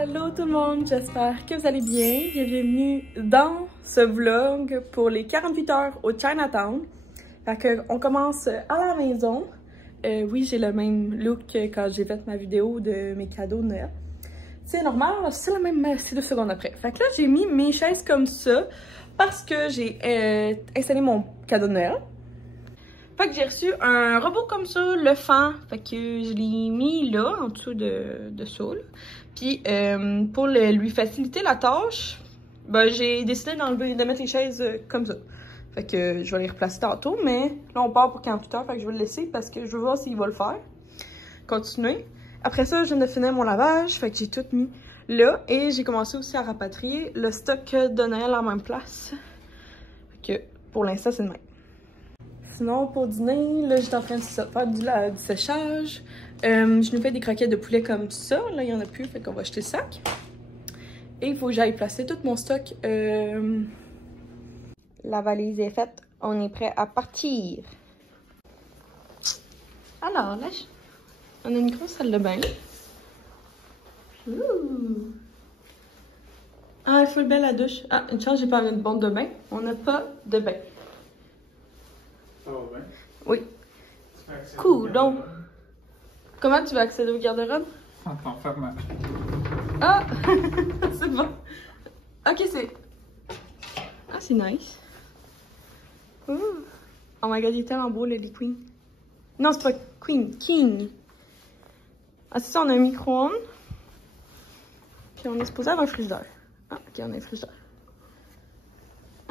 Allô tout le monde, j'espère que vous allez bien. Bienvenue dans ce vlog pour les 48 heures au Chinatown. Fait que on commence à la maison. Oui, j'ai le même look que quand j'ai fait ma vidéo de mes cadeaux de Noël. C'est normal, c'est la même, c'est 2 secondes après. Fait que là, j'ai mis mes chaises comme ça parce que j'ai installé mon cadeau de Noël. Fait que j'ai reçu un robot comme ça, le fan. Fait que je l'ai mis là, en dessous de ça. Là. Puis pour lui faciliter la tâche, ben, j'ai décidé de mettre les chaises comme ça. Fait que je vais les replacer tantôt, mais là on part pour 48 heures, fait que je vais le laisser parce que je veux voir s'il va le faire. Continuer. Après ça, je viens de finir mon lavage, fait que j'ai tout mis là. Et j'ai commencé aussi à rapatrier le stock de Noël en même place. Fait que pour l'instant, c'est le même. Sinon, pour dîner, là, j'étais en train de faire du séchage. Je nous fais des croquettes de poulet comme ça. Là, il n'y en a plus, fait qu'on va jeter le sac. Et il faut que j'aille placer tout mon stock. La valise est faite. On est prêt à partir. Alors, là, on a une grosse salle de bain. Ouh. Ah, il faut le bain la douche. Ah, une chance, j'ai pas une bombe de bain. On n'a pas de bain. Oh, ben. Oui. Cool, donc. Comment tu vas accéder au garde-robe? En t'enfermant. Ah! C'est bon. Ok, c'est... Ah, c'est nice. Ouh. Oh my god, il est tellement beau, le lit Queen. Non, c'est pas Queen, King. Ah, c'est ça, on a un micro-ondes. Puis on est supposé avoir un frigidaire. Ah, ok, on a un frigidaire.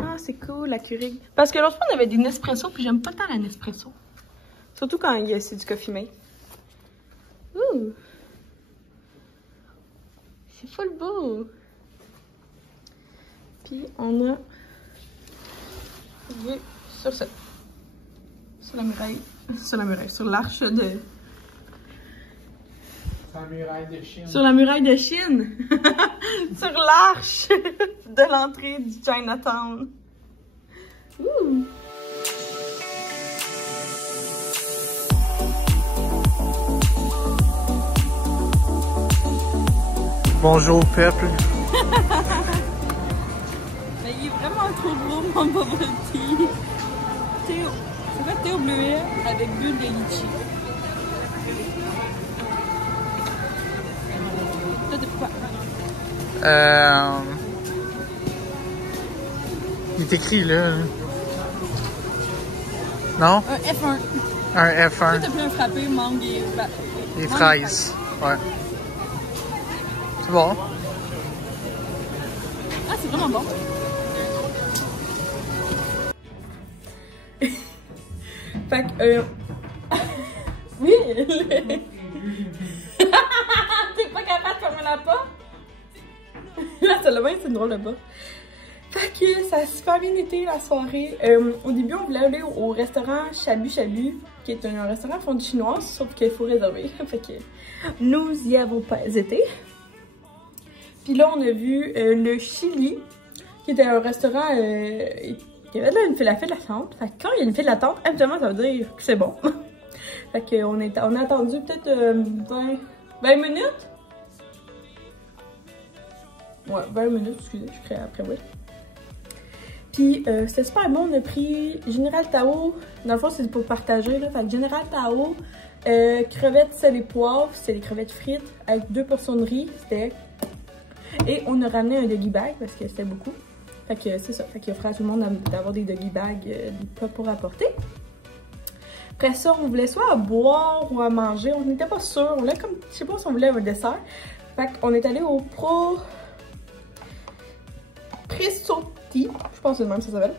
Ah, c'est cool, la Keurig. Parce que l'autre fois, on avait des Nespresso, puis j'aime pas tant la Nespresso. Surtout quand c'est du coffee mate. Ouh! C'est full beau! Puis on a vu sur ça. Sur la muraille. Sur l'arche de... Sur la muraille de Chine. Sur la muraille de Chine! Sur l'arche de l'entrée du Chinatown. Ouh! Bonjour peuple. Mais il est vraiment trop gros, mon bubble tea. Théo. C'est pas Théo bleuet avec bulle de litchi. Là, de quoi? Il est écrit là. Non? Un F1. Un Toi, F1. t'as pris un frappé, mangue et... Les fraises. Ouais. C'est bon. Ah, c'est vraiment bon. Fait que, oui! T'es pas capable de fermer la porte? Là, c'est le même, c'est une drôle de porte. Fait que ça a super bien été la soirée. Au début, on voulait aller au restaurant Shabu Shabu, qui est un restaurant fondue chinoise, sauf qu'il faut réserver. Fait que nous y avons pas été. Puis là, on a vu le Chili, qui était un restaurant qui avait là une file d'attente. Fait que quand il y a une file d'attente, habituellement, ça veut dire que c'est bon. Fait qu'on a attendu peut-être 20 minutes. Ouais, 20 minutes, excusez, je ferai après, oui. Puis c'était super bon, on a pris Général Tao. Dans le fond, c'est pour partager, là. Fait que Général Tao, crevettes, sel et poivre, c'est des crevettes frites avec 2 portions de riz, c'était... Et on a ramené un doggy bag parce que c'était beaucoup. Fait que c'est ça. Fait qu'il offrait à tout le monde d'avoir des doggy bags, des plats pour apporter. Après ça, on voulait soit à boire ou à manger. On n'était pas sûr. On voulait comme, je sais pas si on voulait un dessert. Fait qu'on est allé au Presotti. Je pense que c'est le même, ça s'appelle.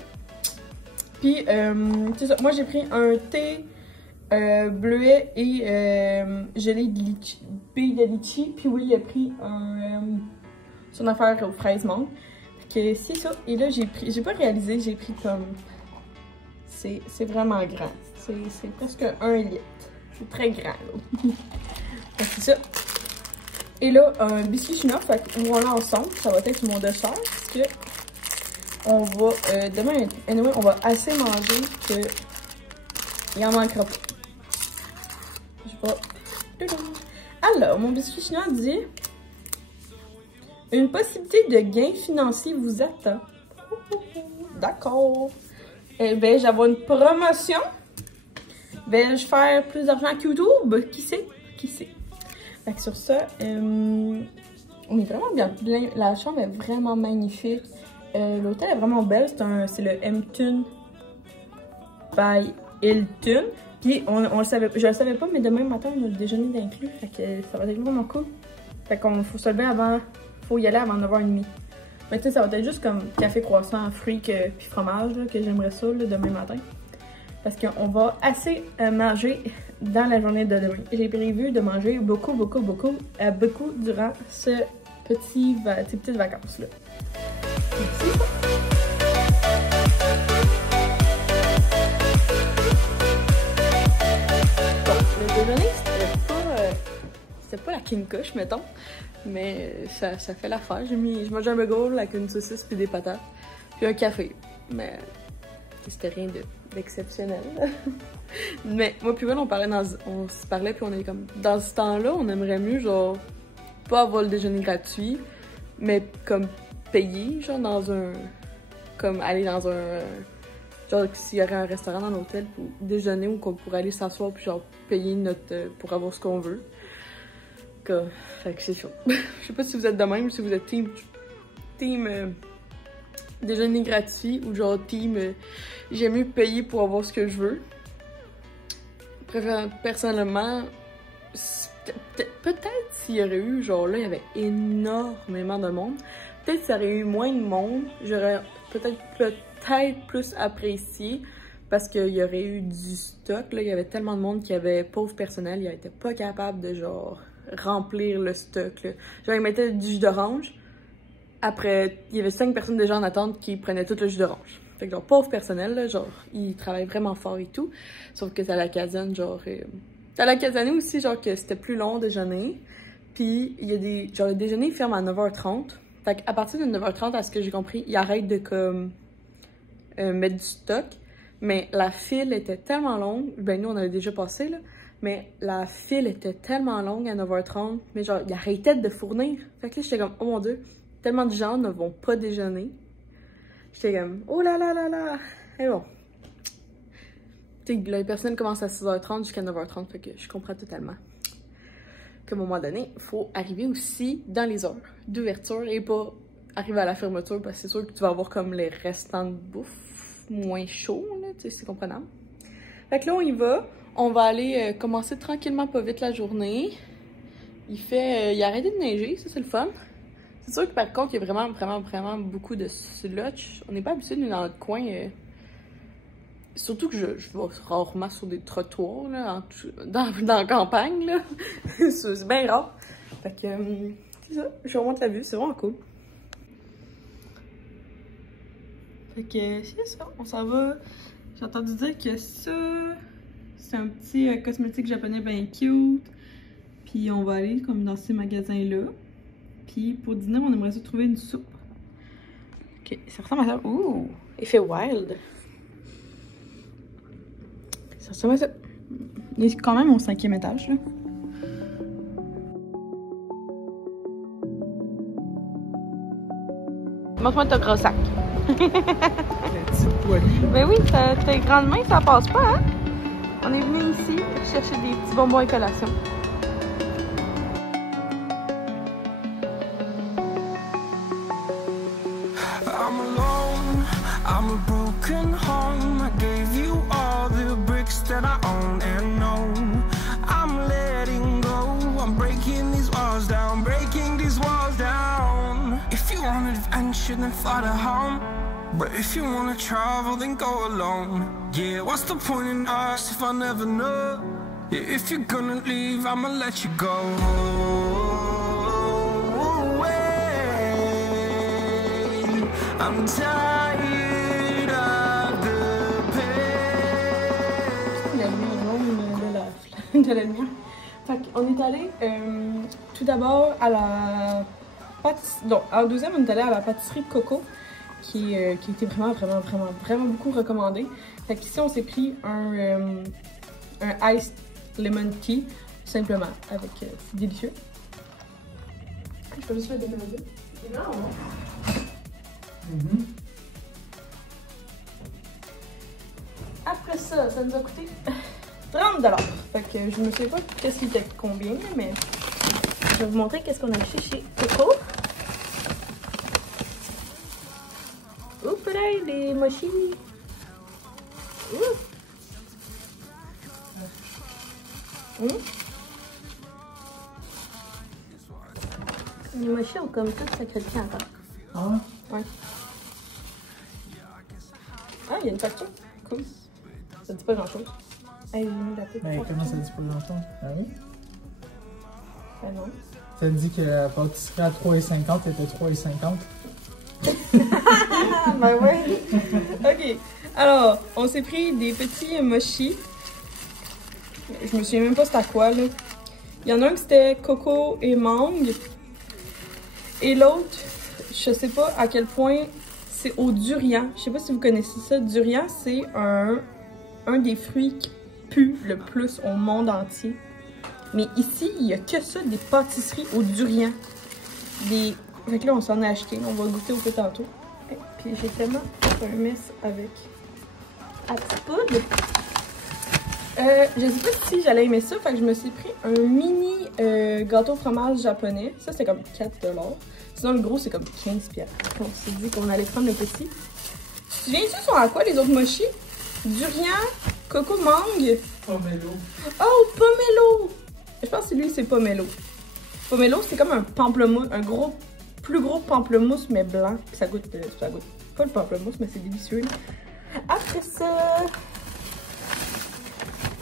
Puis, c'est ça. Moi, j'ai pris un thé bleuet et gelée de litchi. Billes de litchi. Puis oui, il a pris son affaire aux fraises mangue. Fait que c'est ça. Et là, j'ai pas réalisé, j'ai pris comme... C'est vraiment grand. C'est presque 1 litre. C'est très grand, là. C'est ça. Et là, un biscuit chinois, fait qu'on va là ensemble. Ça va être mon dessert, parce que on va, demain, anyway, on va assez manger que il en manquera pas. Je sais pas. Alors, mon biscuit chinois dit Une possibilité de gain financier vous attend. D'accord. Eh bien, j'avais une promotion. Vais-je faire plus d'argent avec YouTube? Qui sait? Qui sait? Fait que sur ça, on est vraiment bien. La chambre est vraiment magnifique. L'hôtel est vraiment belle. C'est le Hampton by Hilton. Puis on le savait, je le savais pas, mais demain matin on a le déjeuner d'inclus. Fait que ça va être vraiment cool. Fait qu'on faut se lever avant. Faut y aller avant 9h30. Mais tu sais, ça va être juste comme café croissant, fruits puis fromage là, que j'aimerais ça là, demain matin. Parce qu'on va assez manger dans la journée de demain. J'ai prévu de manger beaucoup durant ces petites vacances-là. Merci. Bon, le déjeuner, c'était pas la king coche, mettons. Mais ça fait l'affaire. J'ai mangé un burger avec une saucisse puis des patates. Puis un café. Mais c'était rien d'exceptionnel. Mais moi puis Will, on se parlait puis on est comme... Dans ce temps-là, on aimerait mieux, genre, pas avoir le déjeuner gratuit, mais comme payer, genre, dans un... Comme aller dans un... Genre, s'il y aurait un restaurant dans l'hôtel pour déjeuner ou qu'on pourrait aller s'asseoir puis genre payer pour avoir ce qu'on veut. Fait que c'est chaud. Je sais pas si vous êtes de même ou si vous êtes team déjeuner gratuit ou genre team j'aime mieux payer pour avoir ce que je veux. Personnellement, peut-être s'il y aurait eu, genre là, il y avait énormément de monde. Peut-être s'il y aurait eu moins de monde, j'aurais peut-être plus apprécié parce qu'il y aurait eu du stock. Là, il y avait tellement de monde qui avait pauvre personnel, il n'était pas capable de genre remplir le stock. Là. Genre, ils mettaient du jus d'orange. Après, il y avait 5 personnes déjà en attente qui prenaient tout le jus d'orange. Fait que genre, pauvre personnel, là, genre, ils travaillent vraiment fort et tout. Sauf que ça la caserne, genre... ça la caserne aussi, genre, que c'était plus long déjeuner. Puis, il y a des... Genre, le déjeuner ferme à 9h30. Fait qu'à partir de 9h30, à ce que j'ai compris, ils arrêtent de, comme... mettre du stock. Mais la file était tellement longue. Ben, nous, on avait déjà passé, là. Mais la file était tellement longue à 9h30. Mais genre, ils arrêtaient de fournir. Fait que là, j'étais comme, oh mon Dieu, tellement de gens ne vont pas déjeuner. J'étais comme, oh là là là là. Et bon. Tu sais, les personnes commencent à 6h30 jusqu'à 9h30. Fait que je comprends totalement qu'à un moment donné, il faut arriver aussi dans les heures d'ouverture et pas arriver à la fermeture. Parce que c'est sûr que tu vas avoir comme les restants de bouffe moins chauds, là. Tu sais, c'est comprenable. Fait que là, on y va. On va aller commencer tranquillement pas vite la journée. Il a arrêté de neiger, ça c'est le fun. C'est sûr que par contre, il y a vraiment beaucoup de slush. On n'est pas habitué de nous dans notre coin. Surtout que je vais rarement sur des trottoirs là, dans la campagne. Là. C'est bien rare. Fait que c'est ça, je remonte la vue, c'est vraiment cool. Fait que c'est ça, on s'en va. J'ai entendu dire que ça, c'est un petit cosmétique japonais bien cute. Puis on va aller comme dans ces magasins-là. Puis pour dîner, on aimerait se trouver une soupe. Ok, ça ressemble à ça. Ouh, effet wild. Ça ressemble à ça. Il est quand même au 5e étage, là. Montre-moi ton gros sac. Mais oui, tes grandes mains, ça passe pas, hein? On est venu ici chercher des petits bonbons et collations. I'm alone, I'm a broken home. I gave you all the bricks that I own and know. I'm letting go, I'm breaking these walls down, breaking these walls down. If you want adventure, then fly to home. But if you wanna travel, then go alone. Yeah, what's the point in us if I never know? Yeah, if you're gonna leave, I'ma let you go. I'm tired of the pain. La lumière jaune de la lumière. Fait qu'on est allé tout d'abord à la pâtisserie. Non, en deuxième, on est allé à la pâtisserie Coco. Qui était vraiment beaucoup recommandé. Fait qu'ici, on s'est pris un iced lemon tea, simplement, avec c'est délicieux. Je peux juste le déménager. C'est vraiment bon. Après ça, ça nous a coûté 30 $. Fait que je me souviens pas qu'est-ce qui était combien, mais je vais vous montrer qu'est-ce qu'on a acheté chez Coco. Oups là, les mochis. Les mochis ont comme tout sacré encore. Ah ouais? Ah, il y a une facture. Cool. Ça dit pas grand-chose. Hey, mais comment ça dit pas grand-chose? Ah oui? Ben non. Ça dit que la pâtisserie à 3,50 était 3,50. Ben ouais. Ok. Alors, on s'est pris des petits mochis. Je me souviens même pas c'était à quoi, là. Il y en a un qui c'était coco et mangue. Et l'autre, je sais pas à quel point c'est au durian. Je sais pas si vous connaissez ça. Durian, c'est un des fruits qui pue le plus au monde entier. Mais ici, il y a que ça, des pâtisseries au durian. Fait que là, on s'en a acheté. On va goûter au peu tantôt. Et puis j'ai tellement fait un mess avec la petite poudre. Je sais pas si j'allais aimer ça, fait que je me suis pris un mini gâteau fromage japonais. Ça, c'est comme 4 $. Sinon, le gros, c'est comme 15 $. On s'est dit qu'on allait prendre le petit. Tu viens-tu sur à quoi les autres mochis? Durian, coco mangue. Pomelo. Oh, pomelo! Je pense que lui, c'est pomelo. Pomelo, c'est comme un pamplemousse, plus gros pamplemousse, mais blanc. Ça goûte pas le pamplemousse, mais c'est délicieux. Après ça,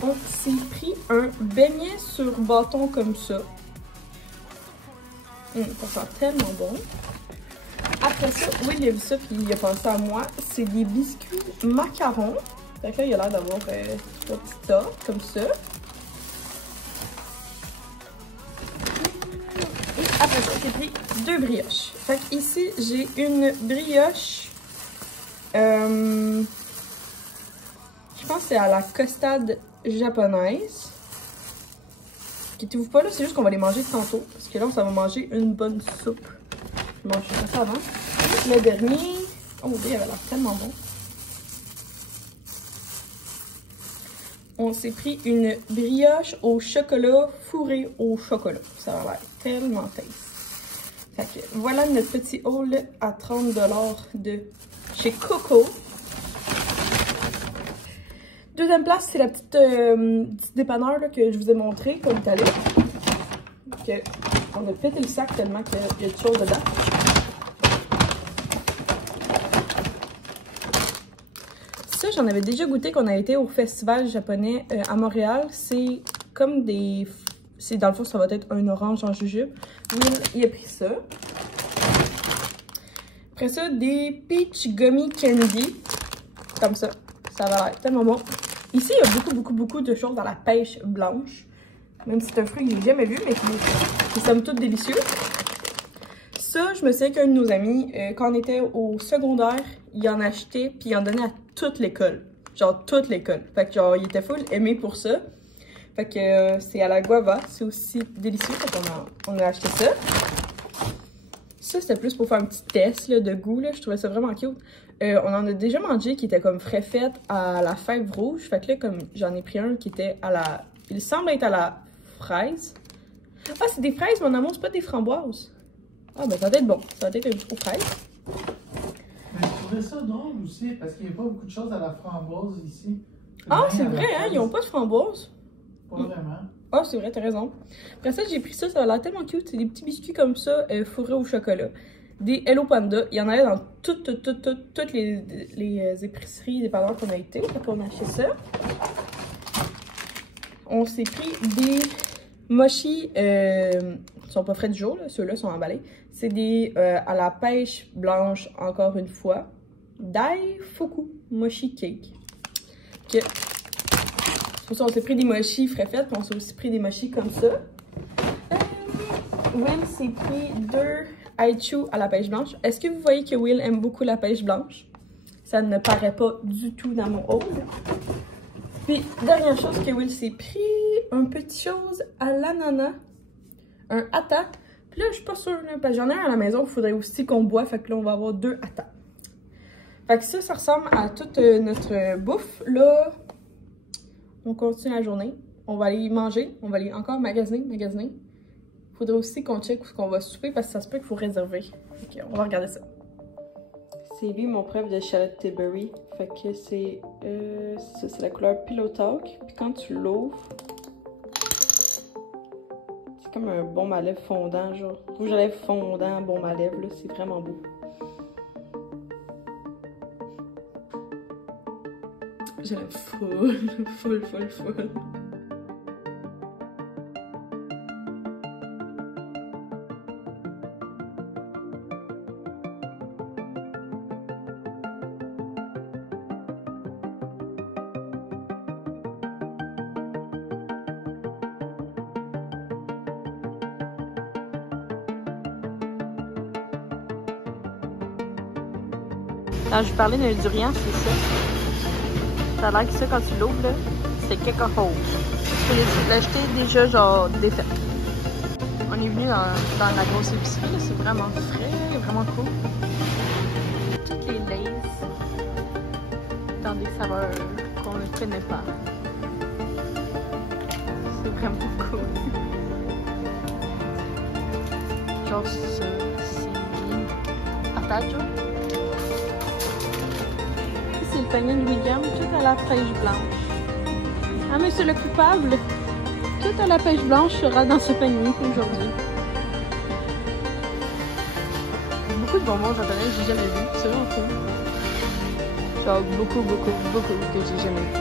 on s'est pris un beignet sur bâton comme ça. Ça sent tellement bon. Après ça, oui, il a vu ça puis il a pensé à moi. C'est des biscuits macarons. Fait que là, il a l'air d'avoir un petit tas comme ça. Et après ça, j'ai pris 2 brioches. Fait que ici, j'ai une brioche. Je pense que c'est à la costade japonaise. Inquiétez-vous pas, là, c'est juste qu'on va les manger tantôt. Parce que là, ça va manger une bonne soupe. Je mange ça avant. Le dernier. Oh, il avait l'air tellement bon. On s'est pris une brioche au chocolat fourrée au chocolat. Ça a l'air tellement taste. Fait que voilà notre petit haul à 30 $ de chez Coco. Deuxième place, c'est la petite dépanneur là, que je vous ai montré comme tout à l'heure. On a pété le sac tellement qu'il y a de choses dedans. Ça, j'en avais déjà goûté qu'on a été au festival japonais à Montréal. C'est comme des... Dans le fond, ça va être un orange en jujube. Will, il a pris ça. Après ça, des peach gummy candy. Comme ça. Ça va l'air tellement bon. Ici, il y a beaucoup de choses dans la pêche blanche. Même si c'est un fruit que j'ai jamais vu, mais qui somme toutes délicieux. Ça, je me souviens qu'un de nos amis, quand on était au secondaire, il en achetait puis il en donnait à toute l'école. Genre toute l'école. Fait que genre, il était full aimé pour ça. Fait que c'est à la guava. C'est aussi délicieux. Fait qu'on a acheté ça. Ça, c'était plus pour faire un petit test là, de goût. Là. Je trouvais ça vraiment cute. On en a déjà mangé qui était comme frais fait à la fève rouge. Fait que là, comme j'en ai pris un qui était à la... Il semble être à la fraise. Ah, c'est des fraises, mon amour, c'est pas des framboises. Ah, ben ça va être bon. Ça va être un petit peu fraise. Mais je trouvais ça drôle aussi, parce qu'il n'y a pas beaucoup de choses à la framboise ici. Ah, c'est vrai, hein? Ils ont pas de framboise. Pas vraiment. Ah, c'est vrai, t'as raison. Après ça, j'ai pris ça, ça a l'air tellement cute. C'est des petits biscuits comme ça, fourrés au chocolat. Des Hello Panda. Il y en avait dans toutes les épiceries, des parleurs qu'on a été. Fait qu'on a acheté ça. On s'est pris des mochis. Ils sont pas frais du jour, ceux-là sont emballés. C'est des à la pêche blanche, encore une fois. Daifuku Mochi Cake. Okay. Pour ça, on s'est pris des mochis frais faits, puis on s'est aussi pris des mochis comme ça. Will s'est pris 2 Aichu à la pêche blanche. Est-ce que vous voyez que Will aime beaucoup la pêche blanche? Ça ne paraît pas du tout dans mon haul. Puis, dernière chose que Will s'est pris, un petit chose à l'ananas. Un hata. Là, je suis pas sûre, là, parce que j'en ai un à la maison, il faudrait aussi qu'on boit, fait que là, on va avoir 2 à table. Fait que ça ressemble à toute notre bouffe. Là, on continue la journée. On va aller manger, on va aller encore magasiner. Il faudrait aussi qu'on check où qu'on va souper, parce que ça se peut qu'il faut réserver. Ok, on va regarder ça. C'est lui mon preuve de Charlotte Tilbury. Fait que c'est la couleur Pillow Talk. Puis quand tu l'ouvres, c'est comme un baume à lèvres fondant, genre rouge à lèvres fondant, baume à lèvres, là, c'est vraiment beau. J'ai la full. Quand je vous parlais d'un durian, c'est ça. Ça a l'air que ça, quand tu l'ouvres, là, c'est quelque chose. Tu peux l'acheter déjà, genre, défait. On est venu dans la grosse épicerie, là, c'est vraiment frais, vraiment cool. Toutes les Lays dans des saveurs qu'on ne connaît pas. C'est vraiment cool. Genre, ça, c'est patate, genre. C'est le panier de William, tout à la pêche blanche. Ah, monsieur le coupable, tout à la pêche blanche sera dans ce panier aujourd'hui. Beaucoup de bonbons japonais que j'ai jamais vu, c'est vraiment cool. Genre beaucoup que j'ai jamais vu.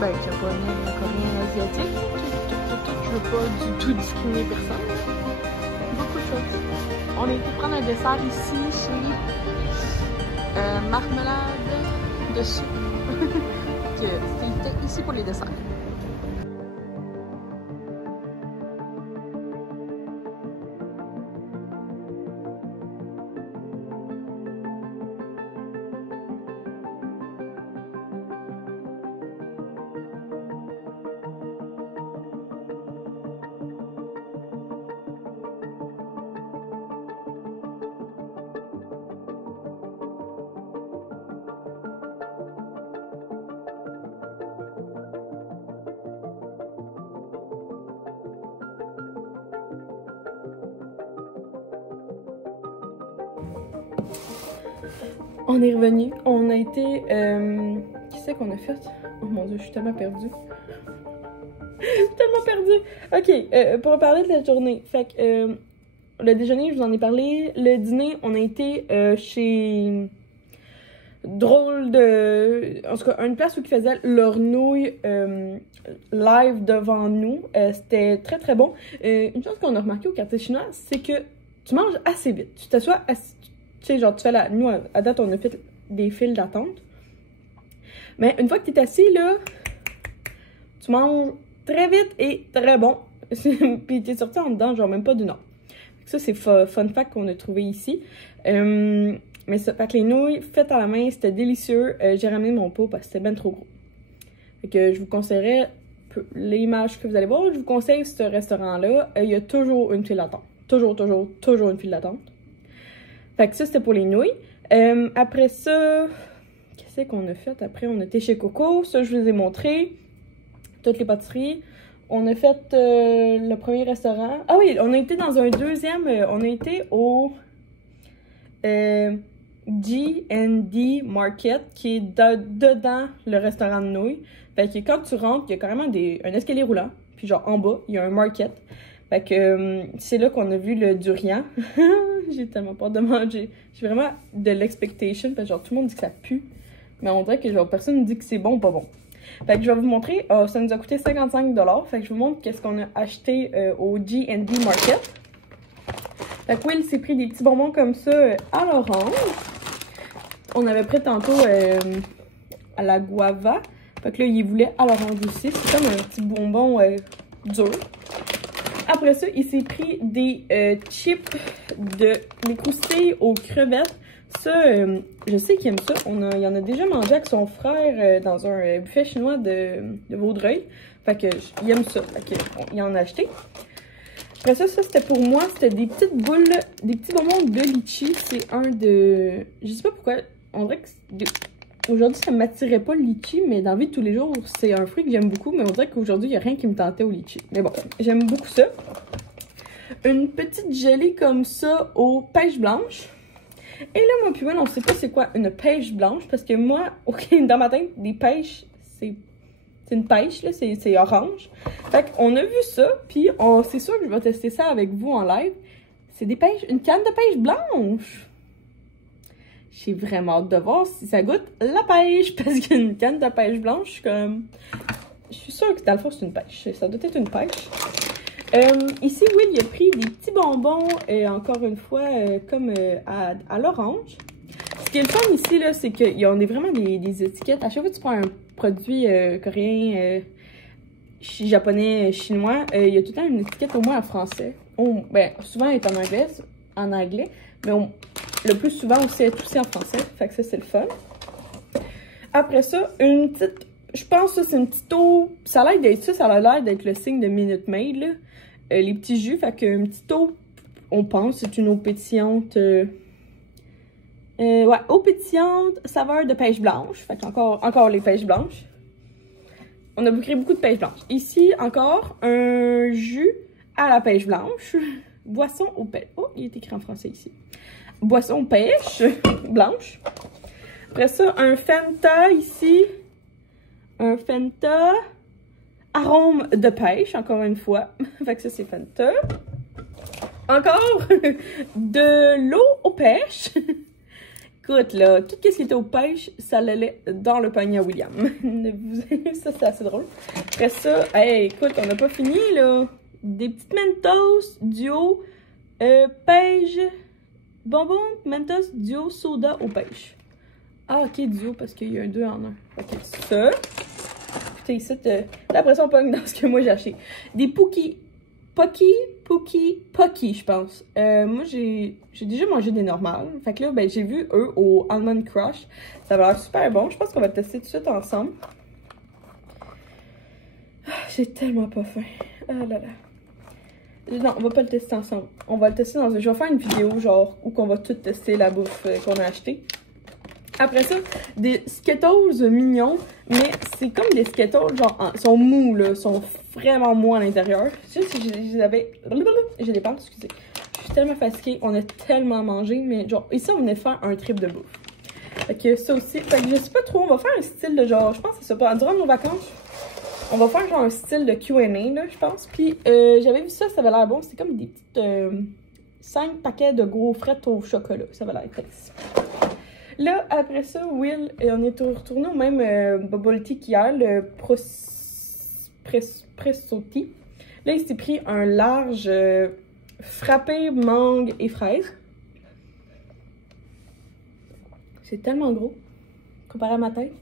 Ben, japonais, coréen, asiatique, je veux pas du tout discriminer personne. Beaucoup de choses. On a été prendre un dessert ici chez Marmelade de soupe. C'était ici pour les desserts. On est revenu, on a été... Qu'est-ce qu'on a fait? Oh mon dieu, je suis tellement perdue. Je suis tellement perdue. Ok, pour parler de la journée. Fait que le déjeuner, je vous en ai parlé. Le dîner, on a été chez... Drôle de... En tout cas, une place où ils faisaient leur nouille live devant nous. C'était très très bon. Une chose qu'on a remarqué au quartier chinois, c'est que tu manges assez vite. Tu t'assois assez... Tu sais, genre, tu fais la... Nous, à date, on a fait des files d'attente. Mais une fois que tu es assis, là, tu manges très vite et très bon. Puis tu es sorti en dedans, genre, même pas d'une heure. Ça, c'est fun fact qu'on a trouvé ici. Mais ça, fait que les nouilles faites à la main, c'était délicieux. J'ai ramené mon pot parce que c'était bien trop gros. Fait que je vous conseillerais l'image que vous allez voir. Je vous conseille ce restaurant-là. Il y a toujours une file d'attente. Toujours une file d'attente. Fait que ça, c'était pour les nouilles. Après ça, qu'est-ce qu'on a fait? Après, on était chez Coco. Ça, je vous ai montré. Toutes les pâtisseries. On a fait le premier restaurant. Ah oui, on a été dans un deuxième. On a été au G&D Market, qui est dedans le restaurant de nouilles. Fait que quand tu rentres, il y a carrément un escalier roulant. Puis genre en bas, il y a un market. Fait que c'est là qu'on a vu le durian. J'ai tellement peur de manger. J'ai vraiment de l'expectation, parce que genre tout le monde dit que ça pue. Mais on dirait que genre personne ne dit que c'est bon ou pas bon. Fait que je vais vous montrer, ça nous a coûté 55$. Fait que je vous montre qu'est-ce qu'on a acheté au G&D Market. Fait que Will s'est pris des petits bonbons comme ça à l'orange. On avait pris tantôt à la guava. Fait que là, il voulait à l'orange aussi. C'est comme un petit bonbon dur. Après ça, il s'est pris des chips des croustilles aux crevettes. Ça, je sais qu'il aime ça. Il en a déjà mangé avec son frère dans un buffet chinois de Vaudreuil. Fait que il aime ça. Fait que il en a acheté. Après ça, c'était pour moi. C'était des petites boules, des petits bonbons de litchi. C'est un de... Je sais pas pourquoi. On dirait que aujourd'hui, ça ne m'attirait pas le litchi, mais dans la vie de tous les jours, c'est un fruit que j'aime beaucoup. Mais on dirait qu'aujourd'hui, il n'y a rien qui me tentait au litchi. Mais bon, j'aime beaucoup ça. Une petite gelée comme ça aux pêches blanches. Et là, moi puis moi, on ne sait pas c'est quoi une pêche blanche. Parce que moi, ok, dans ma tête, des pêches, c'est une pêche, là, c'est orange. Fait qu'on a vu ça, puis c'est sûr que je vais tester ça avec vous en live. C'est des pêches, une canne de pêche blanche. J'ai vraiment hâte de voir si ça goûte la pêche. Parce qu'une canne de pêche blanche, je suis sûre que dans le fond, c'est une pêche. Ça doit être une pêche. Ici, Will, il a pris des petits bonbons, encore une fois, comme à l'orange. Ce qui est le fun ici, là, c'est qu'il y a vraiment des étiquettes. À chaque fois que tu prends un produit coréen, japonais, chinois, il y a tout le temps une étiquette au moins en français. Ben, souvent, elle est en anglais, mais le plus souvent aussi, elle est aussi en français. Fait que ça, c'est le fun. Après ça, une petite... Je pense que c'est une petite eau... Ça a l'air d'être ça, ça a l'air d'être le signe de Minute Maid, là. Les petits jus, fait qu'une petite eau, on pense, c'est une eau pétillante... ouais, eau pétillante, saveur de pêche blanche. Fait qu'encore les pêches blanches. On a créé beaucoup de pêche blanche. Ici, encore, un jus à la pêche blanche. Boisson aux pêches... Oh, il est écrit en français ici. Boisson pêche blanche. Après ça, un Fanta ici. Un Fanta arôme de pêche, encore une fois. Fait que ça, c'est Fanta. Encore de l'eau aux pêches. Écoute, là, tout ce qui était aux pêches, ça allait dans le panier à William. Ça, c'est assez drôle. Après ça, hey, écoute, on n'a pas fini, là. Des petites Mentos duo pêche. Bonbons Mentos duo soda aux pêches. Ah, ok, duo, parce qu'il y a un 2 en 1. Ok, ça. Écoutez, ici, l'impression on pogne dans ce que moi j'ai acheté. Des Pocky, je pense. Moi, j'ai déjà mangé des normales. Fait que là, ben, j'ai vu eux au Almond Crush. Ça avait l'air super bon. Je pense qu'on va le tester tout de suite ensemble. Ah, j'ai tellement pas faim. Ah là là. Non, on va pas le tester ensemble. On va le tester dans je vais faire une vidéo, genre, où qu'on va tout tester la bouffe qu'on a acheté. Après ça, des Skittles mignons, mais c'est comme des Skittles, genre, ils sont mous, là, sont vraiment mous à l'intérieur. Je sais si je les avais... Je les parle, excusez. Je suis tellement fatiguée, on a tellement mangé, mais genre, ici, on venait faire un trip de bouffe. Fait que ça aussi, fait que je sais pas trop, on va faire un style de genre, je pense que c'est ça, durant nos vacances, on va faire genre un style de Q&A, là, je pense. Puis, j'avais vu ça, ça avait l'air bon, c'est comme des petites... 5 paquets de gros frites au chocolat, ça avait l'air nice. Là, après ça, Will, on est retourné au même bubble tea qu'hier, le Pressotti. Là, il s'est pris un large frappé mangue et fraise. C'est tellement gros, comparé à ma tête.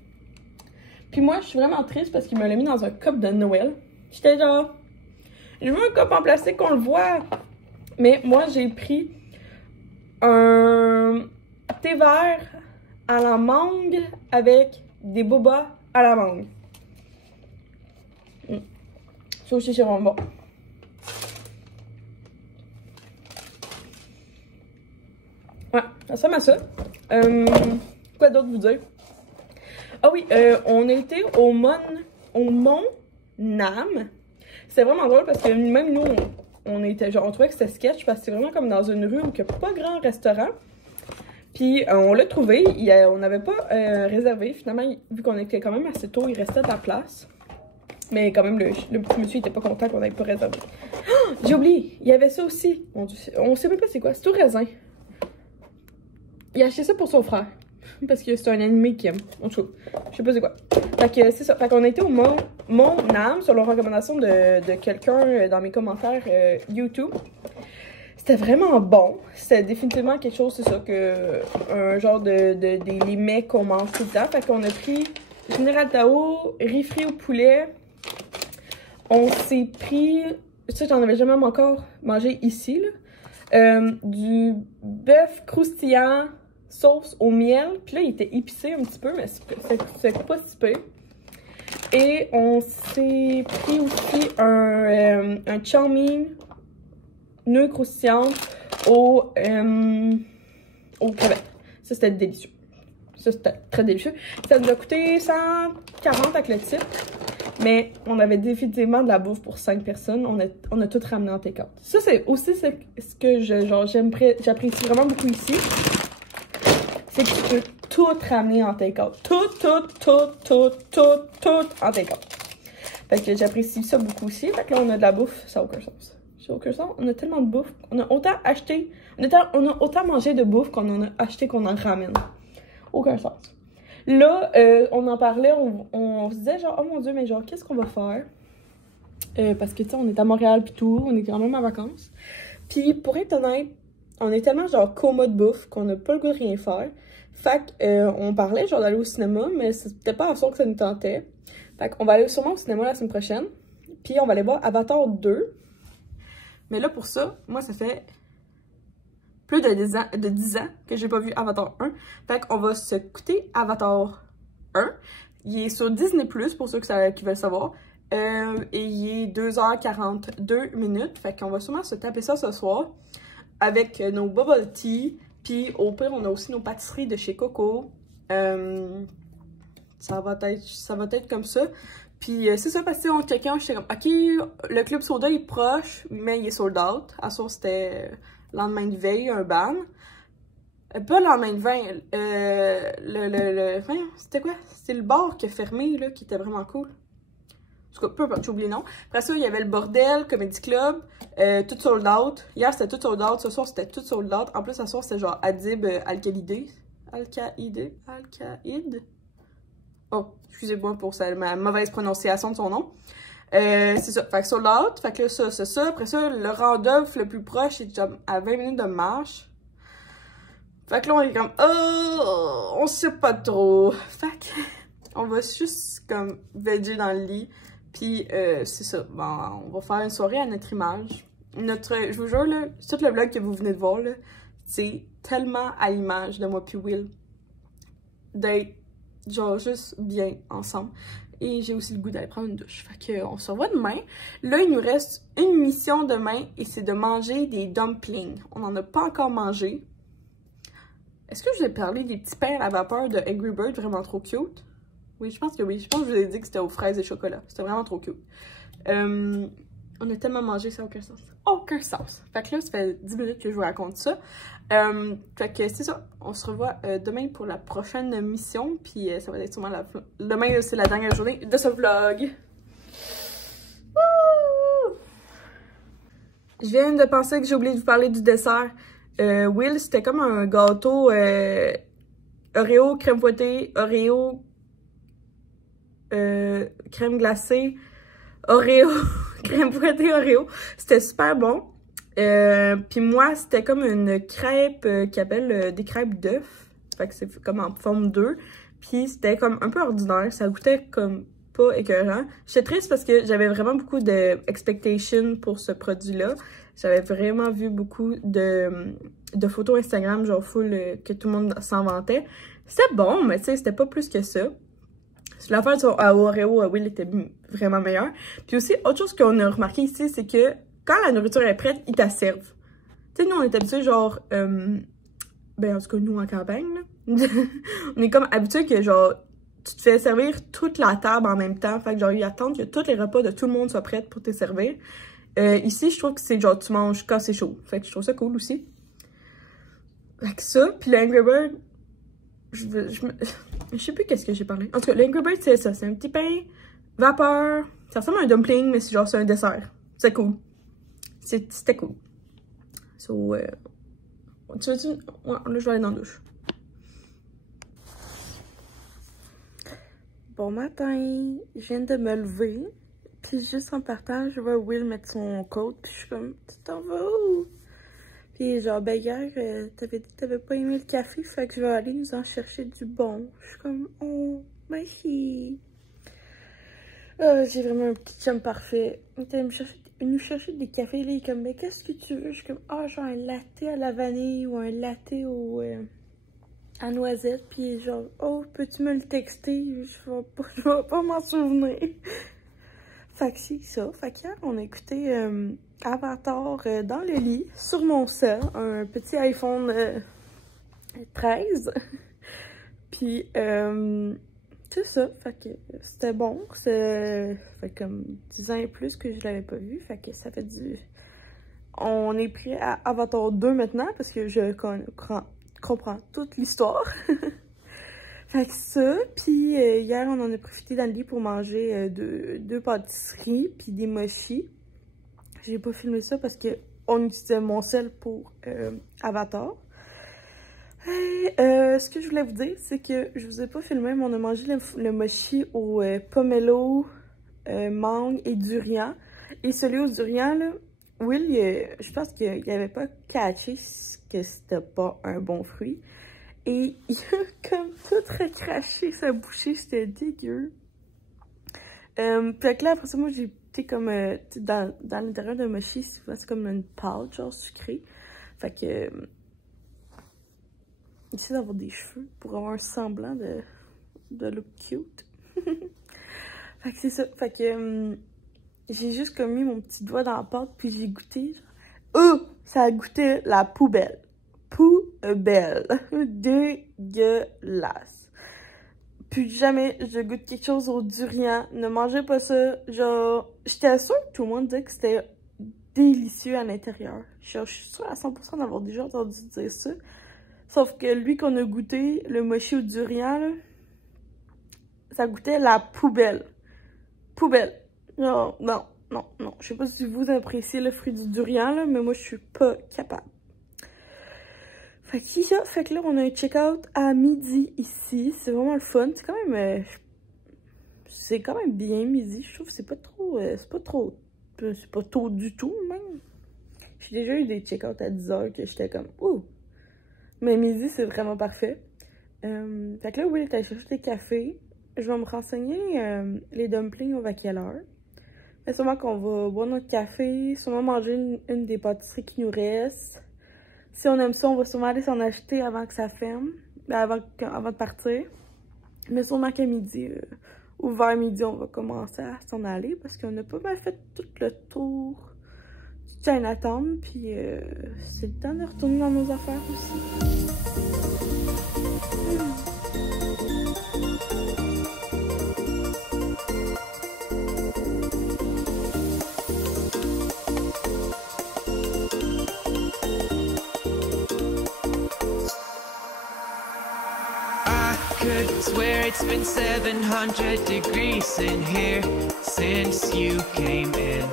Puis moi, je suis vraiment triste parce qu'il me l'a mis dans un cup de Noël. J'étais genre, je veux un cup en plastique qu'on le voit. Mais moi, j'ai pris un thé vert à la mangue avec des boba à la mangue. Ça aussi, c'est vraiment bon. Ouais, ça ressemble à ça. Quoi d'autre vous dire? Ah oui, on a été au Mont Nam. C'était vraiment drôle parce que même nous, on était genre, on trouvait que c'était sketch parce que c'est vraiment comme dans une rue où il n'y a pas grand restaurant. Puis on l'a trouvé, on n'avait pas réservé. Finalement, vu qu'on était quand même assez tôt, il restait de la place. Mais quand même, le petit monsieur était pas content qu'on n'avait pas réservé. Oh, j'ai oublié, il y avait ça aussi. Mon Dieu, on sait même pas c'est quoi, c'est au raisin. Il a acheté ça pour son frère. Parce que c'est un animé qu'il aime. En tout cas, je sais pas c'est quoi. Fait que c'est ça. Fait qu'on a été au Mont Nam sur la recommandation de quelqu'un dans mes commentaires YouTube. C'était vraiment bon. C'était définitivement quelque chose, c'est ça, que un genre des mets qu'on mange tout le temps. Fait qu'on a pris Général Tao, riz frit au poulet. On s'est pris, ça j'en avais jamais encore mangé ici, là. Du bœuf croustillant sauce au miel. Puis là, il était épicé un petit peu, mais c'est pas si peu. Et on s'est pris aussi un chow mein nœud croustillant aux crevettes. Ça, c'était délicieux. Ça, c'était très délicieux. Ça nous a coûté 140 avec le type. Mais on avait définitivement de la bouffe pour 5 personnes. On a tout ramené en take-out. Ça, c'est aussi ce que j'apprécie vraiment beaucoup ici. C'est que tu peux tout ramener en take-out. Tout en take-out. Fait que j'apprécie ça beaucoup aussi. Fait que là, on a de la bouffe. Ça n'a aucun sens. Ça n'a aucun sens. On a tellement de bouffe. On a autant acheté. On a autant mangé de bouffe qu'on en a acheté qu'on en ramène. Aucun sens. Là, on en parlait, on se disait genre, oh mon Dieu, mais genre, qu'est-ce qu'on va faire? Parce que, tu sais, on est à Montréal pis tout, on est quand même en vacances. Puis, pour être honnête, on est tellement genre coma de bouffe qu'on n'a pas le goût de rien faire. Fait on parlait genre d'aller au cinéma, mais c'était pas à sûr que ça nous tentait. Fait qu'on va aller sûrement au cinéma la semaine prochaine. Puis, on va aller voir Avatar 2. Mais là, pour ça, moi, ça fait plus de 10 ans que j'ai pas vu Avatar 1. Fait qu'on va se coûter Avatar 1. Il est sur Disney+, pour ceux qui veulent savoir. Et il est 2h42. Fait qu'on va sûrement se taper ça ce soir. Avec nos bubble tea. Puis au pire, on a aussi nos pâtisseries de chez Coco. Ça va être comme ça. Puis c'est ça, parce que on checkait, j'étais comme, ok, le club soda est proche, mais il est sold out. À soir, c'était lendemain de veille, un ban. Pas le lendemain de veille, c'était quoi? C'était le bar qui a fermé, là, qui était vraiment cool. En tout cas, peu importe, j'ai oublié le nom. Après ça, il y avait le Bordel, Comedy Club, tout sold out. Hier, c'était tout sold out. Ce soir, c'était tout sold out. En plus, ce soir, c'était genre Adib Alcaïde. Oh, excusez-moi pour ma mauvaise prononciation de son nom. C'est ça, fait que sold out. Fait que là, ça, c'est ça. Après ça, le Randolph le plus proche, c'est comme à 20 minutes de marche. Fait que là, on est comme, oh, on sait pas trop. Fait que, on va juste comme veger dans le lit. Puis, c'est ça. Bon, on va faire une soirée à notre image. Je vous jure, là, tout le vlog que vous venez de voir, là, c'est tellement à l'image de moi puis Will. D'être, genre, juste bien ensemble. Et j'ai aussi le goût d'aller prendre une douche. Fait que, on se revoit demain. Là, il nous reste une mission demain et c'est de manger des dumplings. On n'en a pas encore mangé. Est-ce que je vous ai parlé des petits pains à la vapeur de Angry Bird vraiment trop cute? Oui, je pense que oui. Je pense que je vous ai dit que c'était aux fraises et chocolat. C'était vraiment trop cute. On a tellement mangé, ça n'a aucun sens. Aucun sens. Fait que là, ça fait 10 minutes que je vous raconte ça. Fait que c'est ça. On se revoit demain pour la prochaine mission. Puis ça va être sûrement demain, c'est la dernière journée de ce vlog. Wouh! Je viens de penser que j'ai oublié de vous parler du dessert. Will, c'était comme un gâteau Oreo, crème fouettée, Oreo, crème glacée, Oreo, crème fouettée, Oreo. C'était super bon. Puis moi, c'était comme une crêpe qui appelle des crêpes d'œufs. Fait que c'est comme en forme d'œuf. Puis c'était comme un peu ordinaire. Ça goûtait comme pas écœurant. J'étais triste parce que j'avais vraiment beaucoup d'expectations pour ce produit-là. J'avais vraiment vu beaucoup de photos Instagram, genre full, que tout le monde s'en vantait. C'était bon, mais tu sais, c'était pas plus que ça. L'affaire à Oreo, Will était vraiment meilleur. Puis aussi, autre chose qu'on a remarqué ici, c'est que quand la nourriture est prête, ils t'asservent. Tu sais, nous, on est habitués, genre, ben, en tout cas, nous, en campagne, là, on est comme habitués que, genre, tu te fais servir toute la table en même temps. Fait que, genre, ils attendent que tous les repas de tout le monde soient prêts pour te servir. Ici, je trouve que c'est genre, tu manges quand c'est chaud. Fait que je trouve ça cool aussi. Fait que ça, puis l'Angry Bird, je sais plus qu'est-ce que j'ai parlé. En tout cas, l'Angry Bird, c'est ça. C'est un petit pain, vapeur. Ça ressemble à un dumpling, mais c'est genre, c'est un dessert. C'est cool. C'était cool. So, tu veux-tu? Ouais, là, je vais aller dans la douche. Bon matin, je viens de me lever. Puis juste en partant, je vois Will mettre son coat. Puis je suis comme, tu t'en vas où? Puis genre, ben hier, t'avais dit que t'avais pas aimé le café. Fait que je vais aller nous en chercher du bon. Je suis comme, oh, merci. J'ai vraiment un petit chum parfait. Il était nous chercher des cafés. Là, il est comme, mais qu'est-ce que tu veux? Je suis comme, genre un latte à la vanille ou un latte au à noisette, puis genre, oh, peux-tu me le texter? Je vais pas m'en souvenir. Fait que c'est ça. Fait qu'hier, on a écouté Avatar dans le lit, sur mon sel, un petit iPhone 13. Puis, c'est ça. Fait que c'était bon. Ça fait comme 10 ans et plus que je l'avais pas vu. Fait que ça fait du... On est pris à Avatar 2 maintenant, parce que je comprends toute l'histoire. Fait que ça, puis hier, on en a profité dans le lit pour manger deux pâtisseries, puis des mochis. J'ai pas filmé ça parce que on utilisait mon sel pour Avatar. Et, ce que je voulais vous dire, c'est que je vous ai pas filmé, mais on a mangé le mochi au pomelo, mangue et durian. Et celui au durian, là, Will, je pense qu'il avait pas catché que c'était pas un bon fruit. Et il a comme tout recraché sa bouchée, c'était dégueu. Puis là, après ça, moi, j'ai été comme dans l'intérieur d'un mochi, c'est comme une pâte, genre sucrée. Fait que j'essaie d'avoir des cheveux pour avoir un semblant de look cute. Fait que c'est ça. Fait que j'ai juste comme mis mon petit doigt dans la pâte, puis j'ai goûté. Ça a goûté la poubelle. Poubelle. Dégueulasse. Plus jamais je goûte quelque chose au durian. Ne mangez pas ça. Genre, j'étais sûre que tout le monde disait que c'était délicieux à l'intérieur. Je suis sûre à 100% d'avoir déjà entendu dire ça. Sauf que lui qu'on a goûté, le mochi au durian, là, ça goûtait la poubelle. Poubelle. Non, non, non, non. Je sais pas si vous appréciez le fruit du durian, là, mais moi, je suis pas capable. Fait que c'est ça. Fait que là, on a un check-out à midi ici. C'est vraiment le fun. C'est quand même bien midi. Je trouve que c'est pas tôt du tout, même. J'ai déjà eu des check-out à 10h que j'étais comme, ouh. Mais midi, c'est vraiment parfait. Fait que là, oui, t'as cherché des cafés. Je vais me renseigner les dumplings, on va à quelle heure. Mais sûrement qu'on va boire notre café, sûrement manger une des pâtisseries qui nous reste. Si on aime ça, on va sûrement aller s'en acheter avant que ça ferme, avant de partir. Mais sûrement qu'à midi, ou vers midi, on va commencer à s'en aller parce qu'on a pas mal fait tout le tour du Chinatown. Puis c'est le temps de retourner dans nos affaires aussi. Could swear it's been 700 degrees in here since you came in.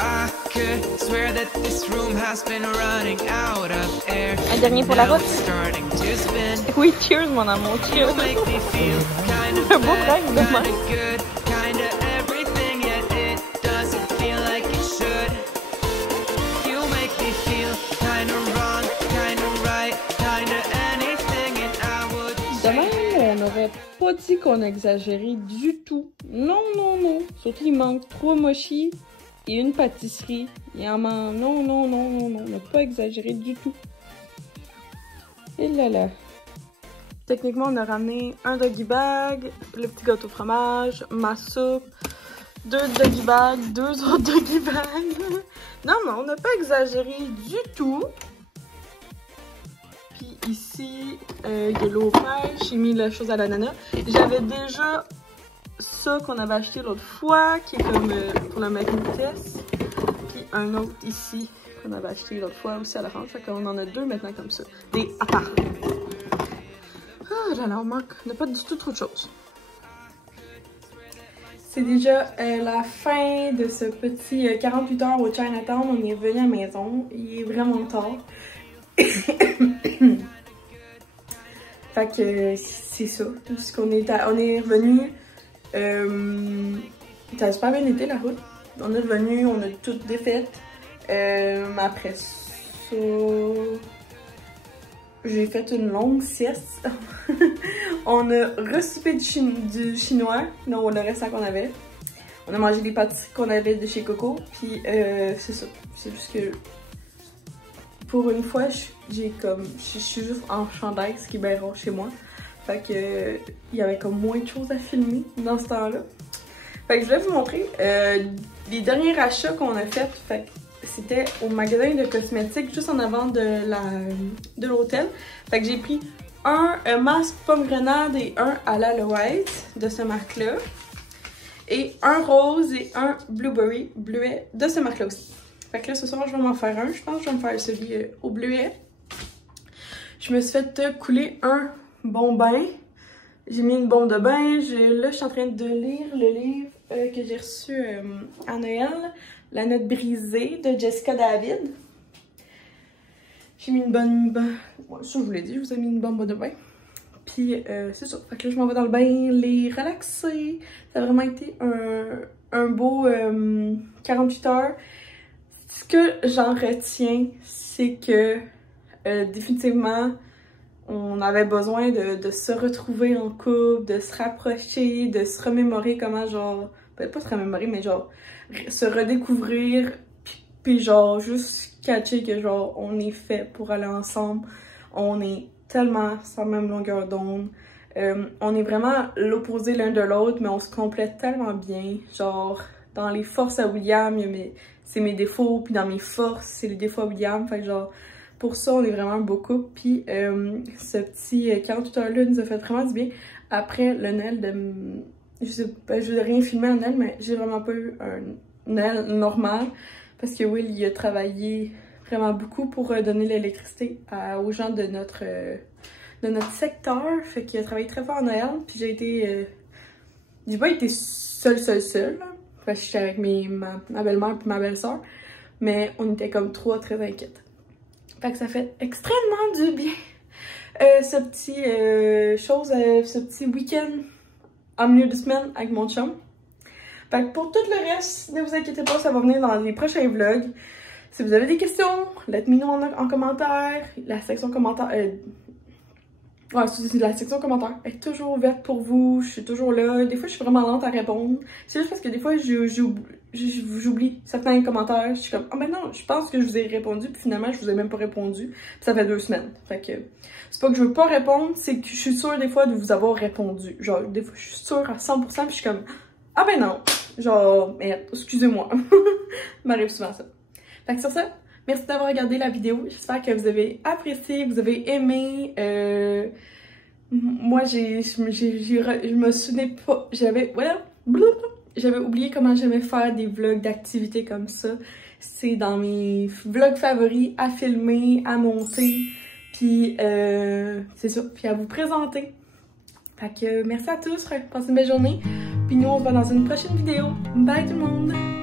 I could swear that this room has been running out of air. Un dernier pour la route. Starting to spin. Oui, cheers mon amour, cheers. You make me feel kind of Un beau bad, prank demain. kind of good, kind of everything, yet it doesn't feel like it should. You make me feel kind of wrong, kind of right, kind of anything, and I would. Demain, on n'aurait pas dit qu'on exagérait du tout. Non, non, non. Surtout, il manque 3 mochis et une pâtisserie. Il en manque. Non, non, non, non, non. On n'a pas exagéré du tout. Et là là. Techniquement, on a ramené un doggy bag, le petit gâteau fromage, ma soupe, 2 doggy bags, 2 autres doggy bags. Non, non, on n'a pas exagéré du tout. Puis ici, il y a l'eau fraîche, j'ai mis la chose à l'ananas. J'avais déjà ça qu'on avait acheté l'autre fois, qui est comme pour la magnetesse. Puis un autre ici, qu'on avait acheté l'autre fois aussi à l'orange. Fait qu'on en a 2 maintenant comme ça. Des à part. Ah là là, on n'a pas du tout trop de choses. C'est déjà la fin de ce petit 48 heures au Chinatown. On est revenu à la maison. Il est vraiment tard. Fait que c'est ça. On est revenu. Ça a super bien été la route. On est revenu, on a tout défait. Après ça, j'ai fait une longue sieste. On a resoupé du chinois, non, le restant qu'on avait. On a mangé des pâtisseries qu'on avait de chez Coco. Puis c'est ça. C'est juste que pour une fois, je suis juste en chandail, ce qui est bien rare chez moi. Fait que il y avait comme moins de choses à filmer dans ce temps-là. Fait que je voulais vous montrer les derniers achats qu'on a fait. Fait que c'était au magasin de cosmétiques juste en avant de l'hôtel. Fait que j'ai pris un masque pomme grenade et un à l'aloès de ce marque-là. Et un rose et un blueberry bleuet de ce marque-là aussi. Fait que là, ce soir, je vais m'en faire un. Je pense que je vais me faire celui au bleuet. Je me suis fait couler un bon bain. J'ai mis une bombe de bain. Là, je suis en train de lire le livre que j'ai reçu à Noël. La note brisée de Jessica David. J'ai mis une bonne... Ouais, ça, je vous l'ai dit, je vous ai mis une bombe de bain. Puis, c'est ça. Fait que là, je m'en vais dans le bain, les relaxer. Ça a vraiment été un beau 48 heures. Ce que j'en retiens, c'est que définitivement, on avait besoin de se retrouver en couple, de se rapprocher, de se remémorer comment, genre... Peut-être pas se remémorer, mais genre, se redécouvrir. Puis genre, juste catcher que genre, on est fait pour aller ensemble. On est tellement sur la même longueur d'onde. On est vraiment l'opposé l'un de l'autre, mais on se complète tellement bien. Genre, dans les forces à William, c'est mes défauts, puis dans mes forces, c'est les défauts à William. Fait que genre, pour ça, on est vraiment un beau couple. Puis ce petit 48 heures-là nous a fait vraiment du bien. Après le Noël de... Je n'ai rien filmé en Noël, mais j'ai vraiment pas eu un Noël normal. Parce que Will, il a travaillé vraiment beaucoup pour donner l'électricité aux gens de notre secteur. Fait qu'il a travaillé très fort en Noël. Puis j'ai été... j'ai pas été seule. Parce que j'étais avec ma belle-mère et ma belle-sœur. Mais on était comme trois très inquiètes. Fait que ça fait extrêmement du bien. Ce petit week-end en milieu de semaine avec mon chum. Fait que pour tout le reste, ne vous inquiétez pas, ça va venir dans les prochains vlogs. Si vous avez des questions, let-me know en commentaire. La section commentaires... la section commentaires est toujours ouverte pour vous. Je suis toujours là. Des fois, je suis vraiment lente à répondre. C'est juste parce que des fois, j'oublie certains commentaires. Je suis comme, oh ben non, je pense que je vous ai répondu. Puis finalement, je vous ai même pas répondu. Puis ça fait 2 semaines. Fait que c'est pas que je veux pas répondre, c'est que je suis sûre des fois de vous avoir répondu. Genre, des fois, je suis sûre à 100%. Puis je suis comme, ah ben non. Genre, merde, excusez-moi. M'arrive souvent ça. Fait que sur ça, merci d'avoir regardé la vidéo. J'espère que vous avez apprécié, que vous avez aimé. Moi, je me souvenais pas. J'avais oublié comment j'aimais faire des vlogs d'activités comme ça. C'est dans mes vlogs favoris à filmer, à monter. Puis, c'est ça. Puis à vous présenter. Fait que merci à tous. Passez une belle journée. Puis nous, on se voit dans une prochaine vidéo. Bye tout le monde!